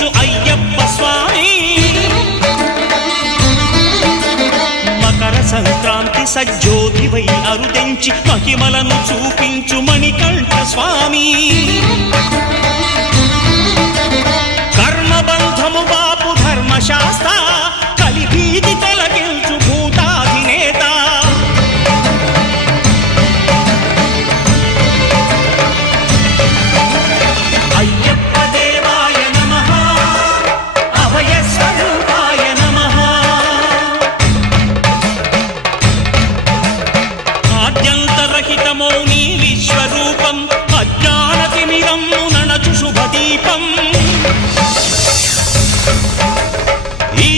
కరుణించు అయ్యప్ప స్వామి మకర సంక్రాంతి సజ్జోతివై అరుదెంచి మహిమలను చూపించు మణికంఠ స్వామి కర్మబంధము బాపు ధర్మశాస్త్ర